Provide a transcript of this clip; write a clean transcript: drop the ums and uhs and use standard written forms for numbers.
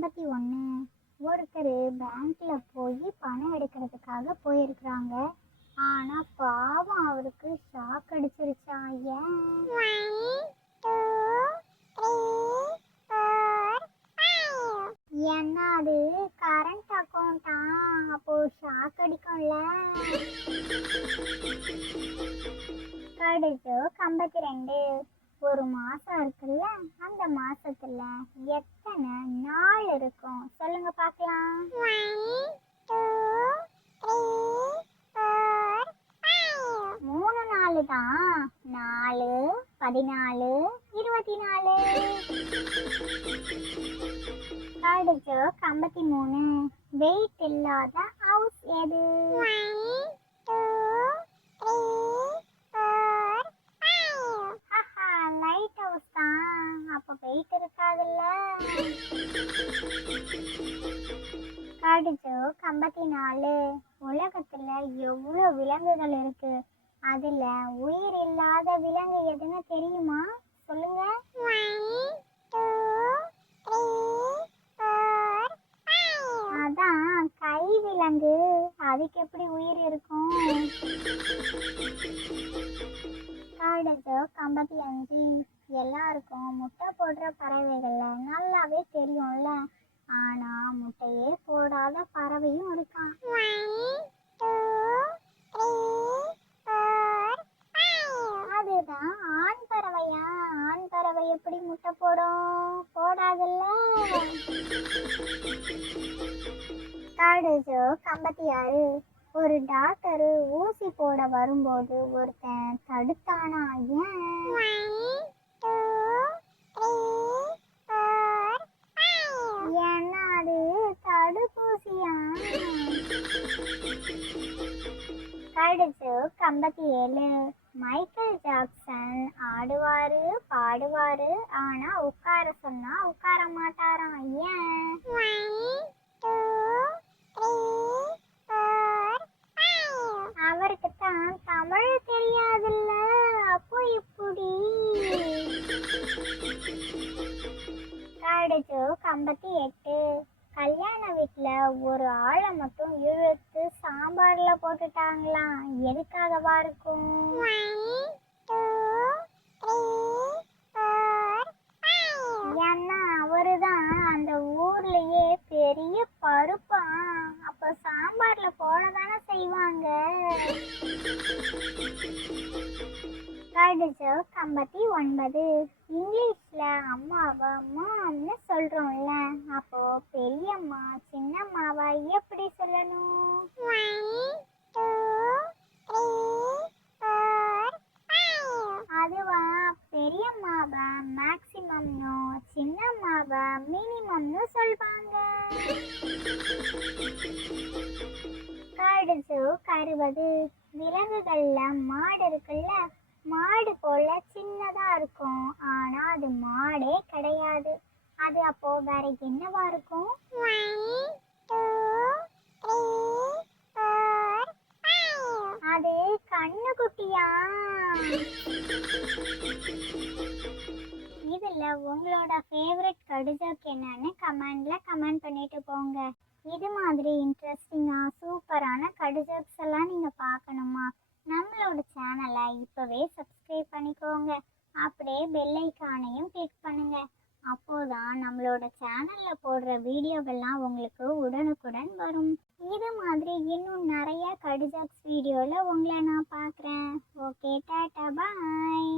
51. ஒருத்தர் பேங்க்ல போய் பணம் எடுக்கிறதுக்காக போயிருக்கிறாங்க. ஆனா பாவம் அவருக்கு ஷாக் அடிச்சிருச்சா. ஏன்? 1, 2, 3, 4, 5. ஏன்னா அது கரண்ட் அக்கௌண்டா, அப்போ ஷாக் அடிக்கும்ல. கடுகு 52. ஒரு மாசம் இருக்குல்ல, அந்த மாசத்துல எத்தனை நாள் இருக்கும் சொல்லுங்க பார்க்கலாம். 1, 2, 3, 4, 5. 3 நாள் தான். 4, 14, 24. கடுகு 53. வெயிட் இல்லாத ஹவுஸ் எது? 1, 2, 3, 4, 5. லைட் ஹவுஸ் தான். அப்ப வெயிட் இருக்காதுல்ல. கடுகு 54. உலகத்துல எவ்வளவு விலங்குகள் இருக்கு, அதுல உயிர் இல்லாத விலங்கு எதுன்னு தெரியுமா? சொல்லுங்க. 1, 2, 3, 4, 5. அதான் கை விலங்கு. அதுக்கு எப்படி உயிர் இருக்கும்? கடுகு 55. எல்லாருக்கும் முட்டை போடுற பறவைகள்ல நல்லாவே தெரியும்ல, ஆனா முட்டையே போடாத பறவையும் இருக்கான். 1, 2, 3, 4, 5. அதுதான் ஆண் பறவையா. ஆண் பறவை எப்படி முட்டை போடும்? போடாதுல்ல. கடுகு 56. ஒரு டாக்டர் ஊசி போட வரும்போது ஒருத்தன் தடுத்தானா. ஏன்? 1, 2, 3, 4, 5. ஏன்னா அது தடுப்பூசியா. கடுகு 57. மைக்கேல் ஜாக்சன் ஆடுவாரு பாடுவாரு, ஆனா உட்கார சொன்னா உட்கார மாட்டாராம். ஏன்? 1, 2, 3, 4, 5. அவருக்கு தான் தமிழ் தெரியாதுல்ல, அப்போ இப்படி. கடுகு 58. கல்யாண வீட்டுல ஒரு ஆளை மட்டும் இழுத்து சாம்பார்ல போட்டுட்டாங்களாம். எதுக்காகவா இருக்கும்? 1, 2, 3, 4, 5. ஏன்னா அவருதான் அந்த ஊர்லயே பெரிய பருப்பா. அப்ப சாம்பார்ல போடதானே செய்வாங்க. கடுகு 59. இங்கிலீஷ்ல அம்மாவை மாம்னு சொல்றோம்ல, அப்போ பெரியம்மா சின்னம்மாவை எப்படி சொல்லணும்? 1, 2, 3, 4, 5. அதுவா பெரியம்மாவை மேக்சிமம்னு, சின்னம்மாவை மினிமம்னு சொல்வாங்க. கடுகு 60. விலங்குகள்ல மாடு இருக்குல்ல, மாடு போல சின்னதா இருக்கும், ஆனா அது மாடே கிடையாது. அது அப்போ வேற என்னவா இருக்கும்? 1, 2, 3, 4, 5. அது கண்ணுக்குட்டியா. இதுல உங்களோட ஃபேவரட் கடுஜோக் என்னன்னு கமெண்ட் பண்ணிட்டு போங்க. இது மாதிரி இன்ட்ரெஸ்டிங்கா சூப்பரான கடுஜோக்ஸ் எல்லாம் நீங்க பார்க்கணுமா? நம்மளோட சேனலை இப்பவே சப்ஸ்கிரைப் பண்ணிக்கோங்க. அப்படியே பெல் ஐக்கானையும் கிளிக் பண்ணுங்க. அப்போதான் நம்மளோட சேனல்ல போடுற வீடியோகள்லாம் உங்களுக்கு உடனுக்குடன் வரும். இது மாதிரி இன்னும் நிறைய கடுஜோக்ஸ் வீடியோல உங்களை நான் பார்க்குறேன். ஓகே, டாடா, பாய்.